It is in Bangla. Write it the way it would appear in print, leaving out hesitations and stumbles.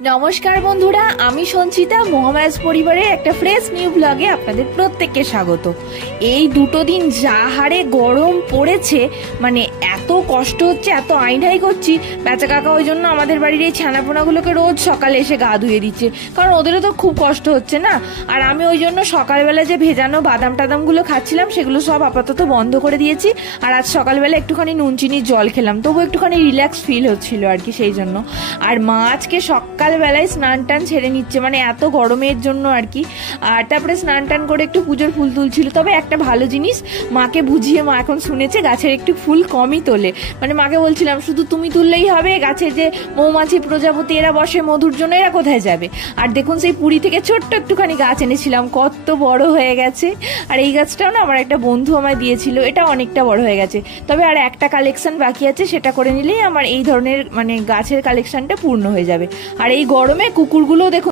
নমস্কার বন্ধুরা, আমি সঞ্চিতা মহামায়াস পরিবারের একটা ফ্রেশ নিউ ব্লগে আপনাদের প্রত্যেককে স্বাগত। এই দুটো দিন যা হারে গরম পড়েছে, মানে এত কষ্ট হচ্ছে, এত আইনাই করছি। বেচা কাকা ওই জন্য আমাদের বাড়ির এই ছানাপোনাগুলোকে রোজ সকালে এসে গা ধুয়ে দিচ্ছে, কারণ ওদেরও তো খুব কষ্ট হচ্ছে না। আর আমি ওই জন্য সকালবেলা যে ভেজানো বাদাম টাদামগুলো খাচ্ছিলাম সেগুলো সব আপাতত বন্ধ করে দিয়েছি। আর আজ সকালবেলা একটুখানি নুন চিনির জল খেলাম, তবু একটুখানি রিল্যাক্স ফিল হচ্ছিল আর কি, সেই জন্য। আর মা আজকে সকালবেলায় স্নান টান ছেড়ে নিচ্ছে, মানে এত গরমের জন্য আর কি। আর তারপরে স্নান টান করে একটু পুজোর ফুল তুলছিল। তবে একটা ভালো জিনিস, মাকে বুঝিয়ে মা এখন শুনেছে গাছের একটু ফুল কমই তোলে। মানে মাকে বলছিলাম শুধু তুমি তুললেই হবে, গাছে যে মৌমাছি প্রজাপতি এরা বসে মধুর জন্য, এরা কোথায় যাবে। আর দেখুন সেই পুরী থেকে ছোট্ট একটুখানি গাছ এনেছিলাম, কত বড় হয়ে গেছে। আর এই গাছটাও না আমার একটা বন্ধু আমায় দিয়েছিল, এটা অনেকটা বড় হয়ে গেছে। তবে আর একটা কালেকশন বাকি আছে, সেটা করে নিলেই আমার এই ধরনের মানে গাছের কালেকশনটা পূর্ণ হয়ে যাবে। আর এই গরমে কুকুরগুলো দেখুন